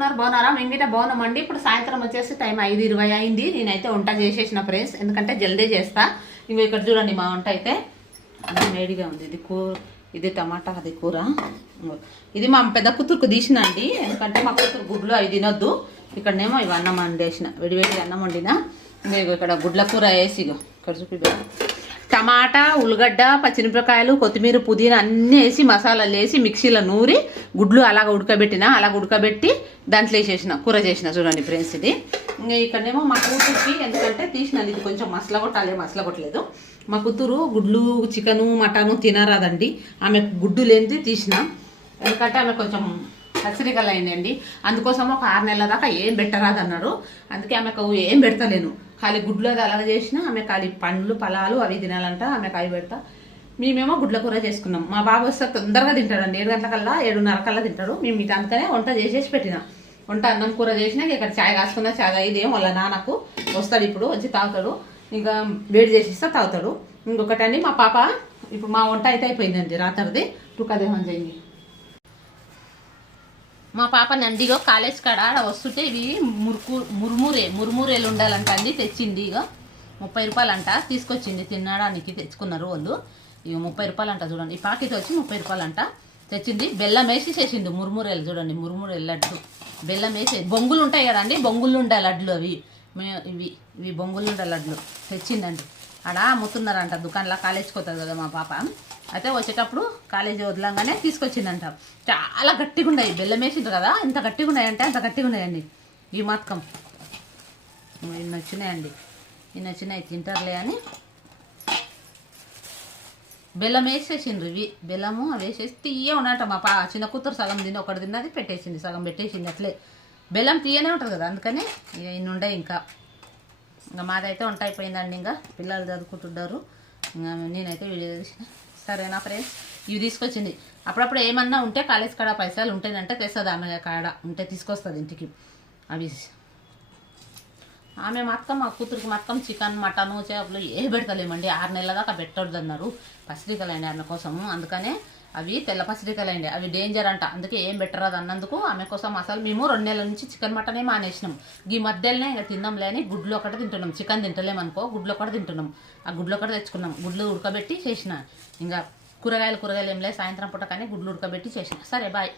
బాగున్నారా? మేము బాగున్నామండి. ఇప్పుడు సాయంత్రం వచ్చేసి టైం 5:20 అయింది. నేనైతే వంట చేసేసిన ఫ్రెండ్స్, ఎందుకంటే జల్దీ చేస్తా. ఇంకో ఇక్కడ చూడండి మా వంట అయితే అన్నం వేడిగా ఉంది. ఇది టమాటా అది కూర. ఇది మా పెద్ద కూతురుకు తీసినండి, ఎందుకంటే మా కూతురు గుడ్లు అవి తినొద్దు. ఇక్కడనేమో ఇవి అన్నం వండేసిన, వేడివేడి అన్నం వండిన. ఇక్కడ గుడ్ల కూర వేసి ఇక్కడ చూపి టమాటా, ఉల్లిగడ్డ, పచ్చిమిరపకాయలు, కొత్తిమీర, పుదీనా అన్నీ వేసి మసాలాలు వేసి మిక్సీలో నూరి గుడ్లు అలాగ ఉడకబెట్టి దాంట్లో వేసేసిన కూర చేసిన. చూడండి ఫ్రెండ్స్, ఇది ఇక్కడనేమో మా కూతురికి, ఎందుకంటే తీసినాను ఇది కొంచెం మసల కొట్టలేదు. మా కూతురు గుడ్లు, చికెను, మటను తినరాదండి. ఆమె గుడ్డు లేనిది తీసిన, ఎందుకంటే ఆమె కొంచెం హెచ్చరికలు అయిందండి. అందుకోసం ఒక 6 నెలల దాకా ఏం పెట్టరాదు అన్నారు. అందుకే ఆమెకు ఏం పెడతలేను, ఖాళీ గుడ్లు అది అలాగ చేసిన. ఆమె ఖాళీ పండ్లు, ఫలాలు అవి తినాలంట, ఆమెకు అవి పెడతా. మేమేమో గుడ్ల కూర చేసుకున్నాం. మా బాబు వస్తే తొందరగా తింటాడండి, 7 గంటలకల్లా 7:30 కల్లా తింటాడు. మేము ఇటు అందుకనే వంట చేసేసి పెట్టినా. వంట అన్నం కూర చేసినా ఇక్కడ చాయ్ కాసుకున్నా. చాయ్ ఇదేం వాళ్ళ నాన్నకు వస్తాడు, ఇప్పుడు వచ్చి తాగుతాడు. ఇంకా వేడి చేసిస్తా తాగుతాడు. ఇంకొకటండి మా పాప, ఇప్పుడు మా వంట అయితే అయిపోయిందండి రాత్రిది. టుకాదేహం చేయండి. మా పాప నండిగో కాలేజ్ కాడ వస్తుంటే ఇవి మురుమురేలు ఉండాలంట అండి, తెచ్చింది. ఇక 30 రూపాయలు అంట, తీసుకొచ్చింది తినడానికి. తెచ్చుకున్నారు వాళ్ళు. ఇక 30 రూపాయలు అంట. చూడండి, ఈ పాకెట్ వచ్చి 30 రూపాయలు అంట. తెచ్చింది, బెల్లం వేసి చేసిండు మురుమురేలు. చూడండి, మురుమురేలు లడ్డు బెల్లం వేసి. బొంగులు ఉంటాయి కదండి, బొంగులు ఉండే లడ్లు అవి. ఇవి బొంగులు ఉండే లడ్లు తెచ్చిందండి. ఆడ అమ్ముతున్నారంట దుకాణంలో. కాలేజ్కి పోతుంది కదా మా పాప, అయితే వచ్చేటప్పుడు కాలేజీ వదలంగానే తీసుకొచ్చిందంట. చాలా గట్టిగా ఉన్నాయి, బెల్లం వేసిండ్రు కదా, ఇంత గట్టిగా ఉన్నాయంటే అంత గట్టిగా ఉన్నాయండి. ఈ మాత్రం ఇన్ని వచ్చినాయి తింటారులే అని బెల్లం వేసేసిండ్రు. ఇవి బెల్లము అవి వేసేసి తీయ ఉన్నట. మా చిన్న కూతురు సగం తిని ఒకటి తిన్నది పెట్టేసింది, సగం పెట్టేసింది. అట్లే బెల్లం తీయనే ఉంటుంది కదా, అందుకని ఇన్ని ఉండే. ఇంకా మాదైతే వంట అయిపోయిందండి. ఇంకా పిల్లలు చదువుకుంటున్నారు, ఇంకా నేనైతే వీడియో తీసిన. సరేనా ఫ్రెండ్స్, ఇవి తీసుకొచ్చింది. అప్పుడప్పుడు ఏమన్నా ఉంటే కాలేజ్ కాడ పైసలు ఉంటేనంటే తెస్తుంది. ఆమె కాడ ఉంటే తీసుకొస్తుంది ఇంటికి. అవి ఆమె మొత్తం మా కూతురికి మొత్తం చికెన్, మటను, చేపలు ఏ పెడతలేమండి. 6 నెలల దాకా పెట్టొద్దు అన్నారు. పసిరికలండి ఆమె కోసము, అందుకనే అవి తెల్ల పసిరికలండి. అవి డేంజర్ అంట, అందుకే ఏం పెట్టరాదు అన్నందుకు ఆమె కోసం. అసలు మేము 2 నెలల నుంచి చికెన్, మటనే మానేసినాం. ఈ మధ్యలోనే ఇంకా తిన్నాంలే అని గుడ్లు ఒకటి తింటున్నాం. చికెన్ తింటలేమనుకో, గుడ్లు ఒకటి తింటున్నాం. ఆ గుడ్లు ఒకటి తెచ్చుకున్నాం. గుడ్లు ఉడకబెట్టి చేసిన. ఇంకా కూరగాయలు ఏం లేదు సాయంత్రం పూట, కానీ గుడ్లు ఉడకబెట్టి చేసిన. సరే బాయ్.